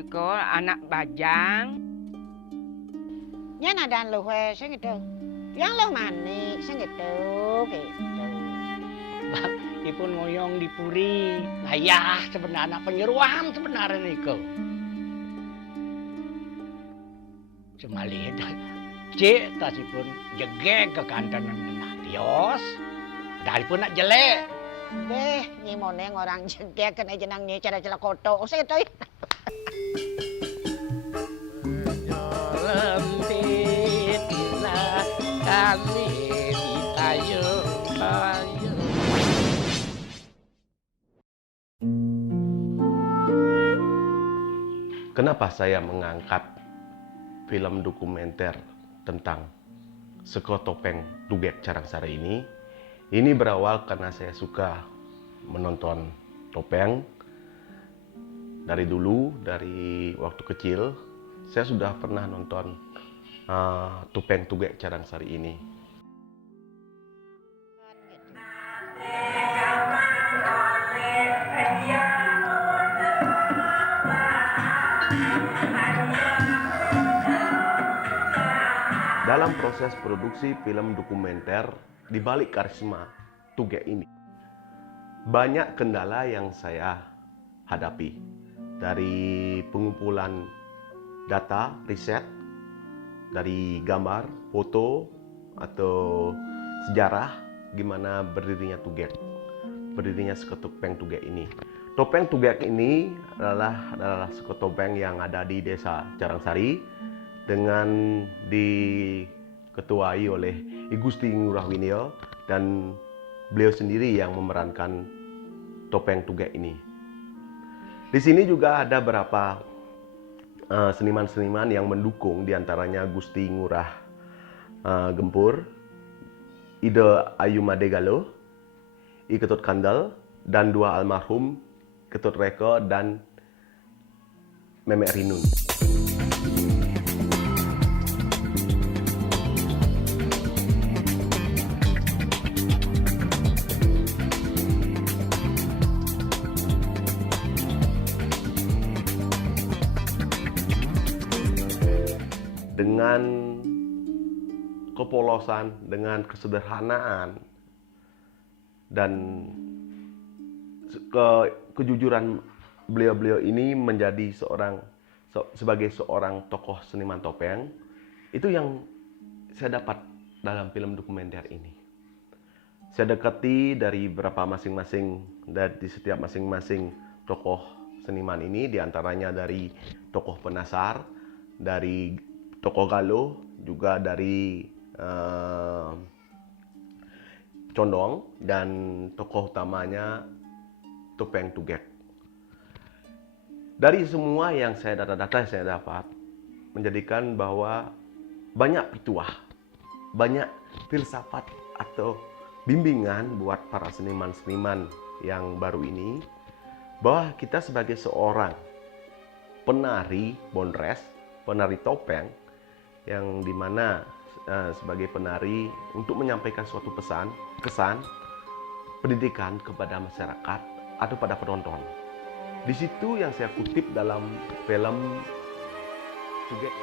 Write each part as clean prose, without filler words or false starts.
Niko anak bajang. Nya nadaan lo he sing gitu. Yang lo manik sing gitu. Ipun ngoyong di puri. Ayah sebenarnya penyeruan sebenarnya niko. Semalih cik tasipun jegek ke kantonan denah bios. Daripun nak jelek. Beh, nyimoneng orang jegek kena jenang nyi cara-cara koto. Sing gitu. Lempit bila kami ditayu-tayu. Kenapa saya mengangkat film dokumenter tentang Seko Topeng Tugek Carangsari ini? Ini berawal karena saya suka menonton topeng. Dari dulu, dari waktu kecil, saya sudah pernah nonton Topeng Tugek Carangsari ini. Dalam proses produksi film dokumenter, di balik karisma Tugek ini, banyak kendala yang saya hadapi. Dari pengumpulan data, riset, dari gambar, foto, atau sejarah gimana berdirinya Tugek, berdirinya Seko Topeng Tugek ini. Topeng Tugek ini adalah Seko Topeng yang ada di desa Carangsari, dengan diketuai oleh I Gusti Ngurah Winyo, dan beliau sendiri yang memerankan Topeng Tugek ini. Di sini juga ada beberapa seniman-seniman yang mendukung, diantaranya Gusti Ngurah Gempur, Ida Ayu Madegalo, I Ketut Kandal, dan dua almarhum Ketut Reko dan Memek Rinun. Dengan kepolosan, dengan kesederhanaan, dan kejujuran beliau-beliau ini menjadi sebagai seorang tokoh seniman topeng, itu yang saya dapat dalam film dokumenter ini. Saya dekati dari setiap masing-masing tokoh seniman ini, diantaranya dari tokoh penasar, dari tokoh Galuh, juga dari Condong, dan tokoh utamanya Topeng Tugek. Dari semua yang data saya dapat, menjadikan bahwa banyak pituah, banyak filsafat atau bimbingan buat para seniman-seniman yang baru ini, bahwa kita sebagai seorang penari bondres, penari topeng, yang dimana sebagai penari untuk menyampaikan suatu kesan pendidikan kepada masyarakat atau pada penonton. Di situ yang saya kutip dalam film Tugek.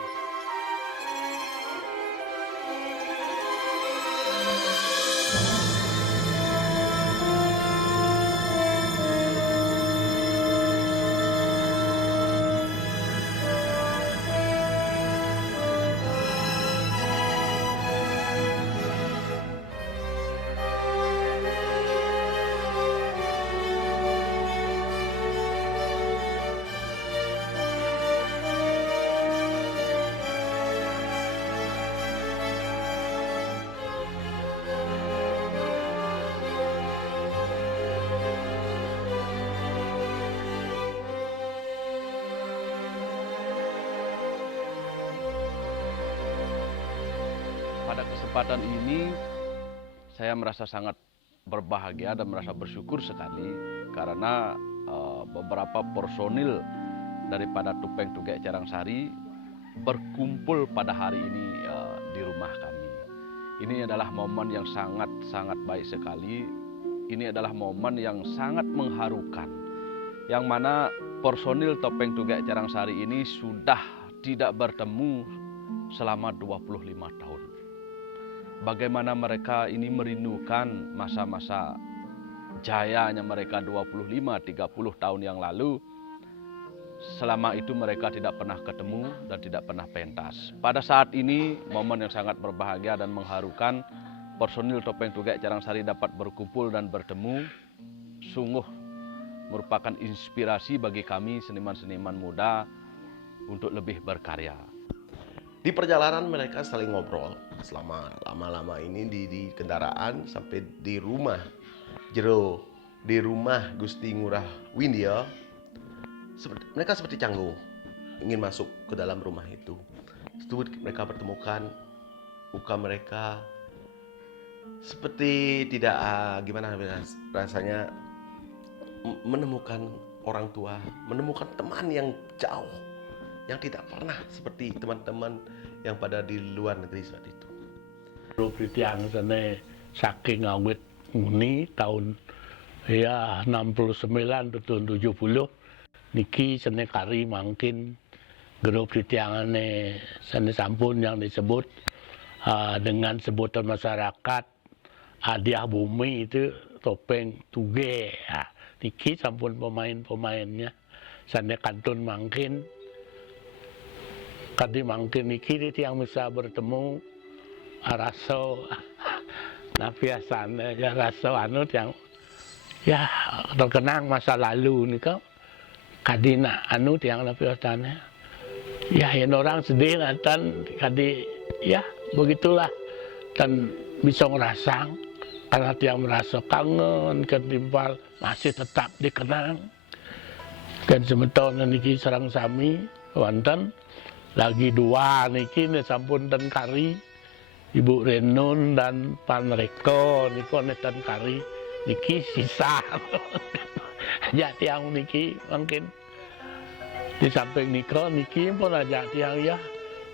Pada kesempatan ini saya merasa sangat berbahagia dan merasa bersyukur sekali karena beberapa personil daripada Topeng Tugek Carangsari berkumpul pada hari ini di rumah kami. Ini adalah momen yang sangat baik sekali. Ini adalah momen yang sangat mengharukan, yang mana personil Topeng Tugek Carangsari ini sudah tidak bertemu selama 25 tahun. Bagaimana mereka ini merindukan masa-masa jayanya mereka 25-30 tahun yang lalu. Selama itu mereka tidak pernah ketemu dan tidak pernah pentas. Pada saat ini momen yang sangat berbahagia dan mengharukan, personil Topeng Tugek Carangsari dapat berkumpul dan bertemu. Sungguh merupakan inspirasi bagi kami seniman-seniman muda untuk lebih berkarya. Di perjalanan mereka saling ngobrol selama lama-lama ini di kendaraan sampai di rumah di rumah Gusti Ngurah Windia. Mereka seperti canggung ingin masuk ke dalam rumah itu. Setelah mereka pertemukan muka mereka seperti tidak gimana rasanya menemukan orang tua, menemukan teman yang jauh, yang tidak pernah seperti teman-teman yang pada di luar negeri saat itu. Pritiang sana saking awet muni tahun ya 69 tahun 70 niki sene kari mangkin grup pritiangane sene sampun yang disebut dengan sebutan masyarakat hadiah bumi itu Topeng Tugek. Niki sampun pemain-pemainnya sane kantun mangkin kadi mangkin niki yang bisa bertemu raso nafiasan ya raso anut yang ya terkenang masa lalu nih kau kadina anut yang nafiasannya ya yang orang sedih dan kadi ya begitulah dan bisa ngerasang karena tiang merasa kangen ketimpal masih tetap dikenang dan sementara niki serang sami wonten lagi dua niki sampun ten kari Ibu Renun dan Panreko niko neten kari niki sisa aja tiang niki mungkin di samping niki pun aja tiang ya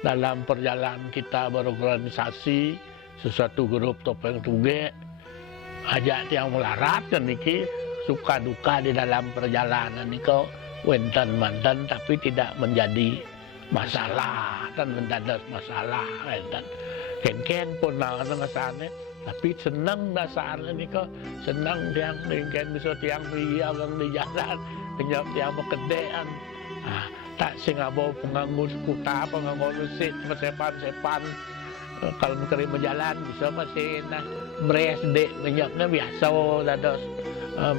dalam perjalanan kita berorganisasi sesuatu grup Topeng Tugek ajak tiang melarat dan niki suka duka di dalam perjalanan niko wenten mantan tapi tidak menjadi masalah dan mendadak masalah dan ken pun nang ngasane tapi senang dasarnya niko senang tiang ken bisa tiang pria yang di jalan penyok tiang pekedean tak singabo penganggur kuta penganggur sit sepan kalau mencari berjalan bisa masih nah beres dek menyoknya biasa dados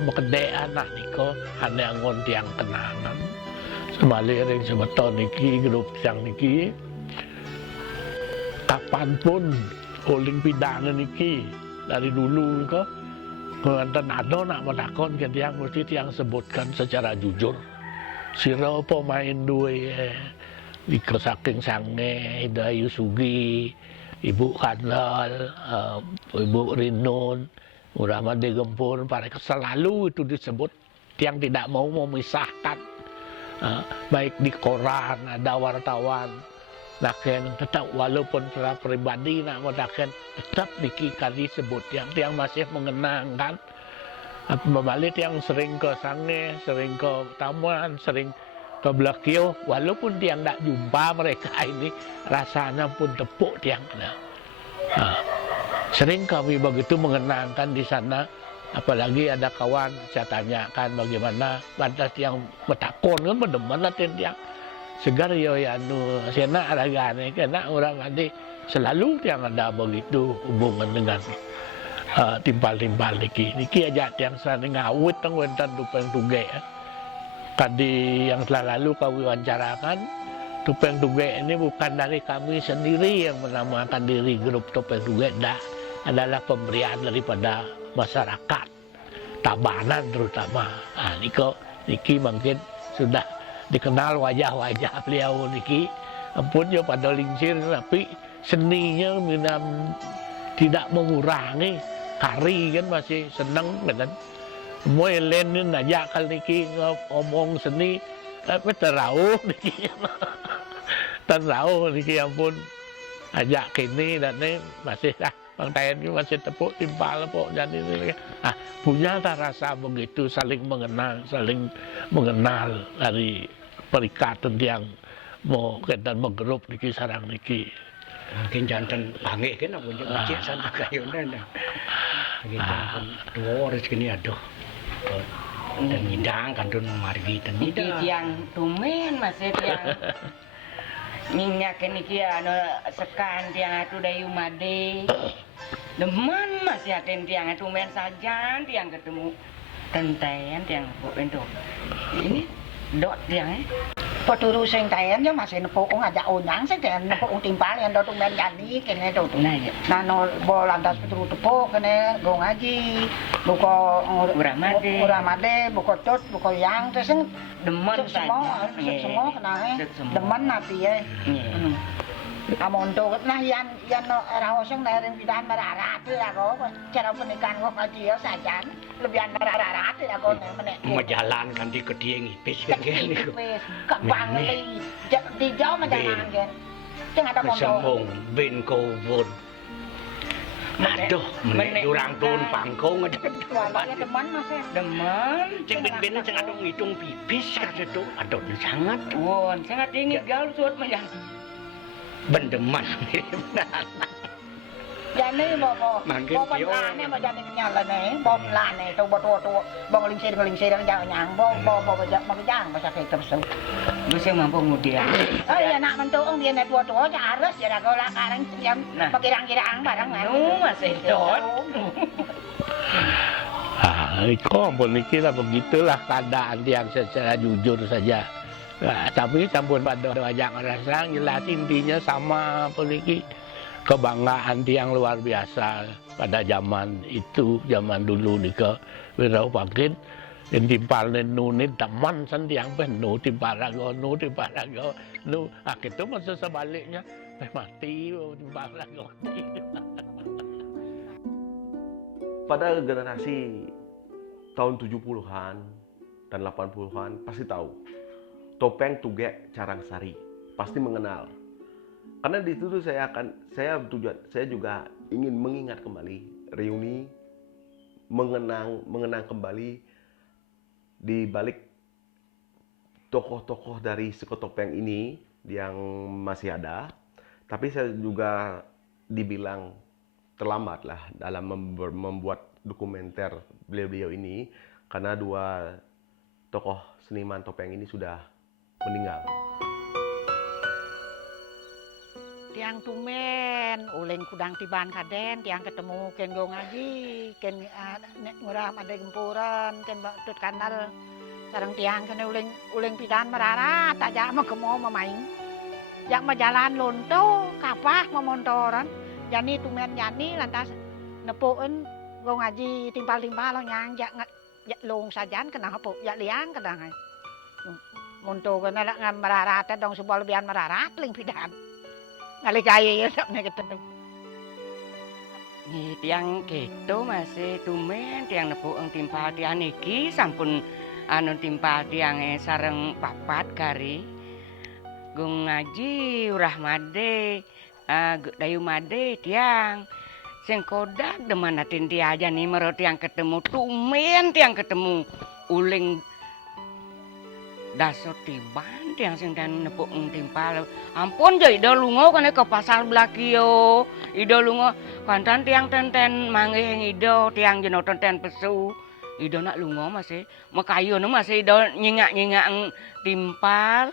bekedek anak niko hanya angon tiang kenangan sebalik yang sebetul niki grup tiang niki kapanpun holding pidangan niki dari dulu niko nganten ada nak menakon ke tiang mesti tiang sebutkan secara jujur sira pemain duwe niko saking sange Dayu Sugi Ibu Kanal, Ibu Rinun, Muhammad Digempur, mereka selalu itu disebut yang tidak mau memisahkan. Baik di koran, ada wartawan, naken tetap walaupun secara pribadi nak naken tetap niki kali sebut yang masih mengenangkan. Membalik yang sering ke sange, sering ke taman, sering ke Blakio, walaupun dia tidak jumpa mereka ini rasanya pun tepuk tiang. Sering kami begitu mengenangkan di sana, apalagi ada kawan saya tanyakan bagaimana batas yang metakon kan berdemen latin tiang segar yo ya nu sena aragane kena orang nanti selalu tiang ada begitu hubungan dengan timpal-timpal niki aja tiang sana ngawit tang wentan Topeng Tugek. Tadi yang telah lalu kau wawancarakan, Topeng Tugek ini bukan dari kami sendiri yang menamakan diri grup Topeng Tugek, adalah pemberian daripada masyarakat, Tabanan terutama. Niki mungkin sudah dikenal wajah-wajah beliau niki, ampun ya pada lingsir, tapi seninya minam tidak mengurangi, kari kan masih senang kan. Semua yang lain aja kali niki ngomong seni, tapi terau niki, terau niki ampun ajak kini dan ini masih Bang Tayan ini masih tepuk timpal pok jadi punya tak rasa begitu saling mengenal dari perikatan yang mau kita menggerup niki sarang niki. Mungkin jantan panggil kan apa yang kecil sana kayu nana. Kita pun dua orang segini aduh. Dan ngidang kan tuh margi dan ngidang. Tiang tumen masih tiang. Minyak niki sekan tiang atu dayu made. Demen masih aten tiang atu men saja tiang ketemu tenten tiang itu. Ini dot tiang Paturu sing tayan yo masih nepuk ngajak onyang sing den nepuk timpal yang dotung men jani kene to. Nah ya. Nano bo lantas paturu tepuk kene go ngaji. Buka uramade, buka cot, buka yang terus sing Demen semua kena demen nanti ya. Amonto nah yan rawo sing ning pidan mararat ya kok cara pernikahan kok ngaji ya sajan lebihan mararat ya kok menek. Menjalankan di kedieng ipis kan niku. Gampang di jauh menjalan kan. Sing ada mondo. Sambung ben kobon. Aduh, menek durang turun pangkong ada. Walanya teman Mas ya. Demen. Sing ben sing aduh ngitung pipis kasetu. Aduh sangat. Won, sangat tinggi gal suat menjan. Bendeman. Jane bobo. Mangkin Bobo lane mo jane nyalane, bom lane to boto bong lingsir yang nyang bo bajak magjang basa kay tersu. Lu sing mampu mudia. Oh ya nak mentuong dia nek tua-tua ya harus ya kau lah karang jam pakirang-kirang barang Nu masih dot. Kok niki lah begitulah keadaan yang secara jujur saja. Tapi campur pada wajah rasa jelas intinya sama peniki kebanggaan yang luar biasa pada zaman itu, zaman dulu nika wirau pangkin yang timpal nunit teman santiang penuh timpal rago nu itu masa sebaliknya mati timpal rago. Pada generasi tahun 70-an dan 80-an pasti tahu Topeng Tugek Carangsari, pasti mengenal. Karena di situ saya juga ingin mengingat kembali, reuni, mengenang kembali di balik tokoh-tokoh dari sekotopeng ini yang masih ada. Tapi saya juga dibilang terlambat lah dalam membuat dokumenter beliau-beliau ini karena dua tokoh seniman topeng ini sudah meninggal. Tiang tumen uling kudang tiban kaden tiang ketemu ken go ngaji ken ngurah ade gempuran ken tut kanal sareng tiang kene uling pidan mararat aja mah kemo mamaing jak majalan lonto kapah memontoran jani tumen jani lantas nepukeun go ngaji timpal-timpal nyang jak lung sajan kena hapuk jak liang kadang monto kena ngam mararat dong sebal lebihan mararat ling pidan ngalicai ya nek ketemu. Nggih tiang gitu masih tumen tiang nepuk timpal tiang niki sampun timpal tiange sareng papat kari. Gung ngaji urah made dayu made tiang sing kodak demanatin ti aja nih mero tiang ketemu tumen tiang ketemu uling dasar tiban tiang sing dan nepuk timpal ampun jo ido lungo kene ke pasar blakio ido lungo kantan tiang tenten manggih ido tiang jeno tenten pesu ido nak lungo masih mekayu nu masih ido nyingak timpal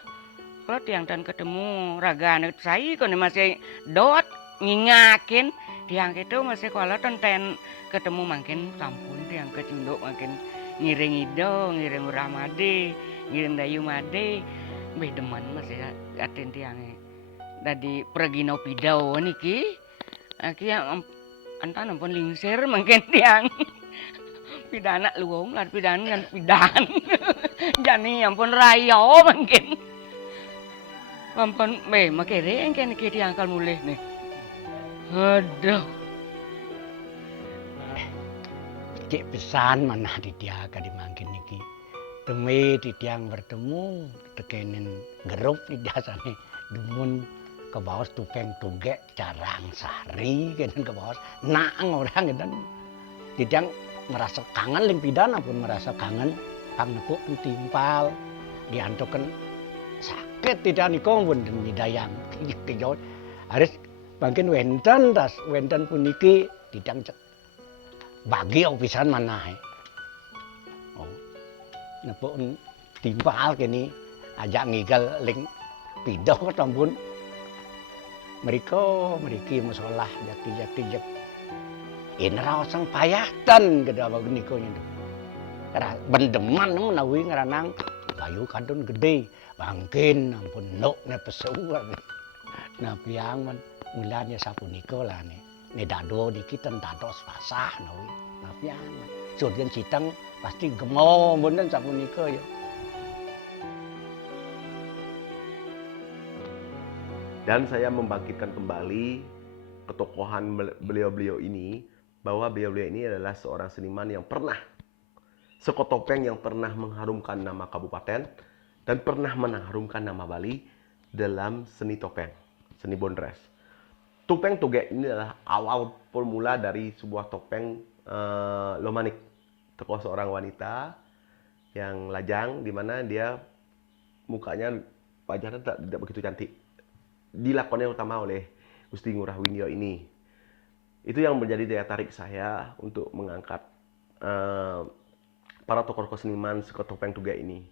kalau tiang dan ketemu ragane saya kene masih dot nyingakin tiang itu masih kalau tenten ketemu makin sampun tiang kecunduk makin ngiring ido ngiring ramade ngirim dayu made mbeh demen masih aten tiange dadi pregino pidau niki aki antan ampun lingsir mungkin tiang pidana luwung lan pidan ngan pidan jani ampun rayo mungkin ampun mbeh makere engke niki tiang kal mulih nih aduh cek pesan mana di dia kadi mangkin niki teme di tiang bertemu tekenen gerup di dasane dumun ke bawah tupeng tugek Carang Sari kenen ke bawah naang orang kenen tidak merasa kangen limpidana pun merasa kangen kang nepuk timpal diantukan sakit tidak nikong pun didayang kejauh harus bangkin wenten puniki tidak bagi opisan mana oh nepuk timpal kini ajak ngigal ling pidah ketambun meriki musolah jati inra sang payatan gede apa niko nyendu karena bendeman menawi ngaranang kayu kantun gede bangkin ampun nok ne pesuar nah piang man mulanya sapuniko lah ne dado dikit dado pasah nawi nah piang surgen citang pasti gemo bener sapuniko ya. Dan saya membangkitkan kembali ketokohan beliau-beliau ini, bahwa beliau-beliau ini adalah seorang seniman yang pernah sekotopeng yang pernah mengharumkan nama kabupaten dan pernah mengharumkan nama Bali dalam seni topeng, seni bondres. Topeng tugek ini adalah awal formula dari sebuah topeng Lomanik, tokoh seorang wanita yang lajang, di mana dia mukanya wajahnya tidak begitu cantik. Dilakonnya utama oleh Gusti Ngurah Winyo ini. Itu yang menjadi daya tarik saya untuk mengangkat para tokoh-tokoh seniman sekotopeng tugek ini.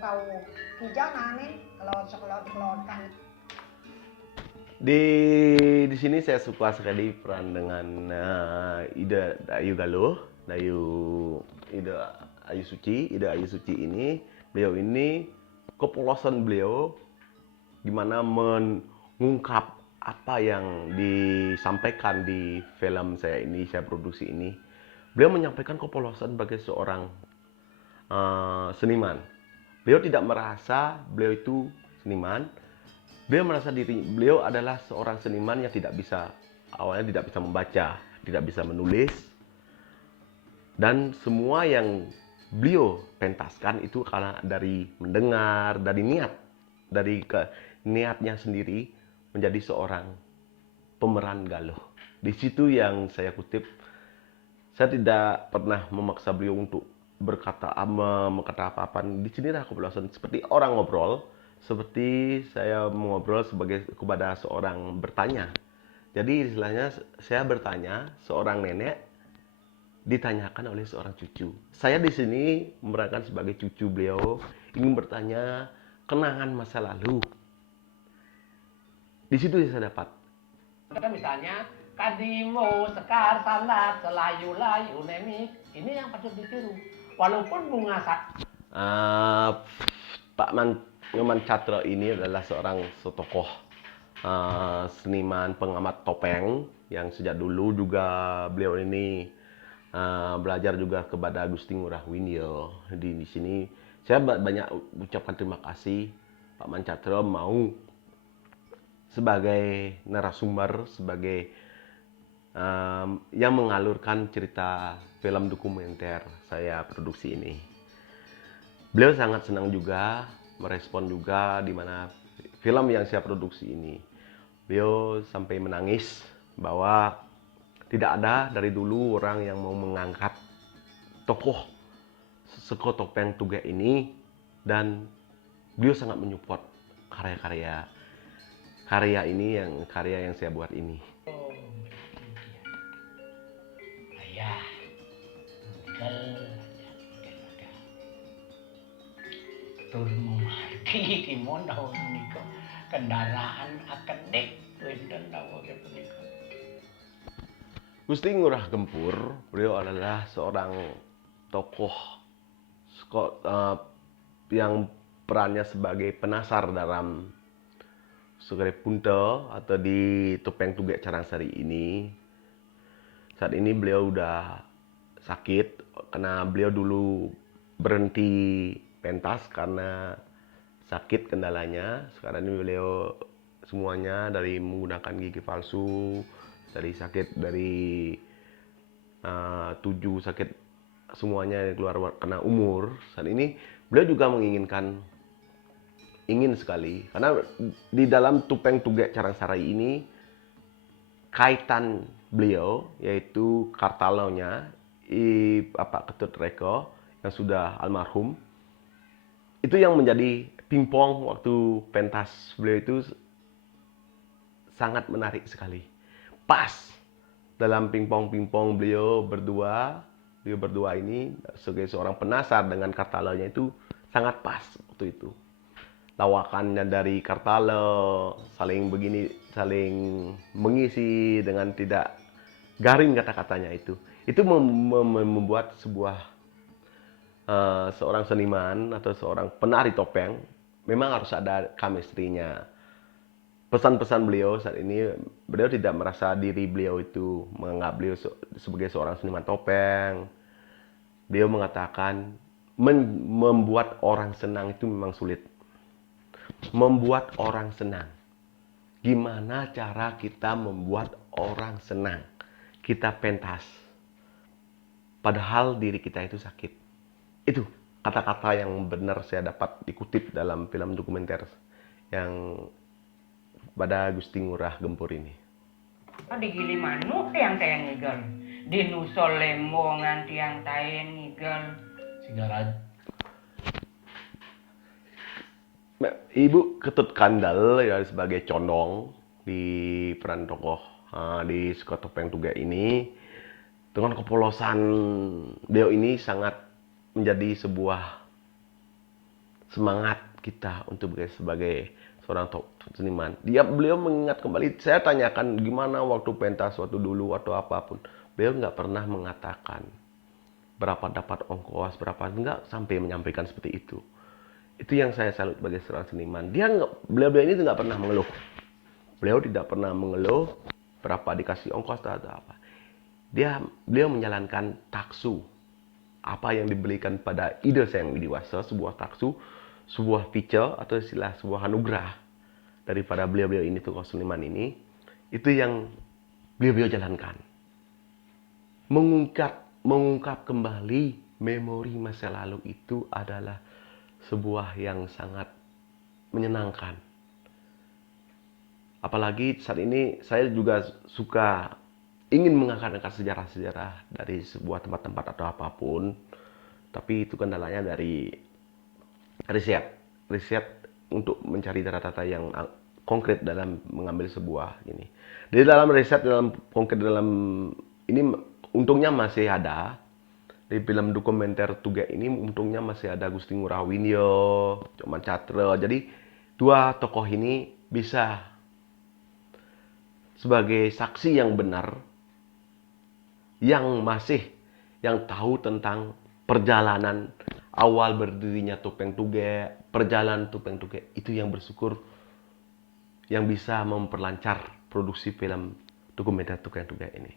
Kau hijau nane kalau kan. Di sini saya suka sekali peran dengan Ida Ayu Galuh, Ida Ayu Suci ini. Beliau ini kepolosan beliau gimana mengungkap apa yang disampaikan di film saya ini, saya produksi ini. Beliau menyampaikan kepolosan sebagai seorang seniman. Beliau tidak merasa beliau itu seniman. Beliau merasa beliau adalah seorang seniman yang awalnya tidak bisa membaca, tidak bisa menulis. Dan semua yang beliau pentaskan itu karena dari mendengar, dari niatnya sendiri menjadi seorang pemeran Galuh. Di situ yang saya kutip, saya tidak pernah memaksa beliau untuk berkata apa-apa. Di sinilah kepolosan seperti orang ngobrol, seperti saya mengobrol kepada seorang bertanya. Jadi istilahnya saya bertanya, seorang nenek ditanyakan oleh seorang cucu. Saya di sini memerankan sebagai cucu beliau, ingin bertanya kenangan masa lalu. Di situ saya dapat. Misalnya Kadimo, Sekar, Sandat, Selayu-layu, Nemik, ini yang patut ditiru. Walaupun bunga Eh, Pak Nyoman Catra ini adalah seorang tokoh seniman pengamat topeng yang sejak dulu juga beliau ini belajar juga kepada Gusti Ngurah Winyo. Di sini saya banyak ucapkan terima kasih Pak Mancatra mau sebagai narasumber, sebagai yang mengalurkan cerita film dokumenter saya produksi ini. Beliau sangat senang juga, merespon juga di mana film yang saya produksi ini. Beliau sampai menangis bahwa tidak ada dari dulu orang yang mau mengangkat tokoh Seko Topeng Tugek ini, dan beliau sangat menyupport karya yang saya buat ini. Ayah, tur memargi timon dawuh menika kendaraan akedek wonten dawuh punika. Gusti Ngurah Gempur, beliau adalah seorang tokoh yang perannya sebagai penasar dalam Sugere Punte atau di Topeng Tugek Carangsari ini. Saat ini beliau udah sakit karena beliau dulu berhenti pentas karena sakit kendalanya. Sekarang ini beliau semuanya dari menggunakan gigi palsu, dari sakit dari 7 sakit semuanya keluar karena umur. Saat ini beliau juga ingin sekali karena di dalam Topeng Tugek Carangsari ini kaitan beliau yaitu Kartalonya Bapak Ketut Reko yang sudah almarhum, itu yang menjadi pingpong waktu pentas beliau itu sangat menarik sekali. Pas dalam pingpong beliau berdua ini sebagai seorang penasar dengan Kartalonya itu sangat pas waktu itu. Lawakannya dari Kartalo saling mengisi dengan tidak garing kata-katanya itu membuat seorang seniman atau seorang penari topeng memang harus ada chemistry-nya. Pesan-pesan beliau saat ini, beliau tidak merasa diri beliau itu menganggap beliau sebagai seorang seniman topeng. Beliau mengatakan membuat orang senang itu memang sulit. Membuat orang senang. Gimana cara kita membuat orang senang? Kita pentas. Padahal diri kita itu sakit. Itu kata-kata yang benar saya dapat dikutip dalam film dokumenter yang pada Gusti Ngurah Gempur ini. Di Gili Manuk tiang ngigel. Di Nusol Lembongan tiang ngigel. Segala Ibu Ketut Kandal ya sebagai condong di peran tokoh di Seko Topeng Tugek ini, dengan kepolosan beliau ini sangat menjadi sebuah semangat kita untuk sebagai seorang seniman. Beliau mengingat kembali, saya tanyakan gimana waktu pentas waktu dulu atau apapun, beliau nggak pernah mengatakan berapa dapat ongkos, berapa, nggak sampai menyampaikan seperti itu. Itu yang saya salut sebagai seorang seniman. Beliau ini nggak pernah mengeluh. Beliau tidak pernah mengeluh berapa dikasih ongkos atau apa. Beliau menjalankan taksu. Apa yang diberikan pada ide Sang Widiwasa, sebuah taksu, sebuah feature atau istilah sebuah anugerah daripada beliau ini, tokoh seniman ini, itu yang beliau jalankan. Mengungkap kembali memori masa lalu itu adalah sebuah yang sangat menyenangkan. Apalagi saat ini saya juga suka ingin mengangkat sejarah-sejarah dari sebuah tempat-tempat atau apapun. Tapi itu kendalanya dari riset untuk mencari data-data yang konkret dalam mengambil sebuah ini. Di dalam riset konkret dalam ini untungnya masih ada. Di film dokumenter Tugek ini untungnya masih ada Gusti Ngurah Winyo, Nyoman Catra. Jadi dua tokoh ini bisa sebagai saksi yang benar yang tahu tentang perjalanan awal berdirinya Topeng Tugek, perjalanan Topeng Tugek, itu yang bersyukur yang bisa memperlancar produksi film dokumenter Topeng Tugek ini.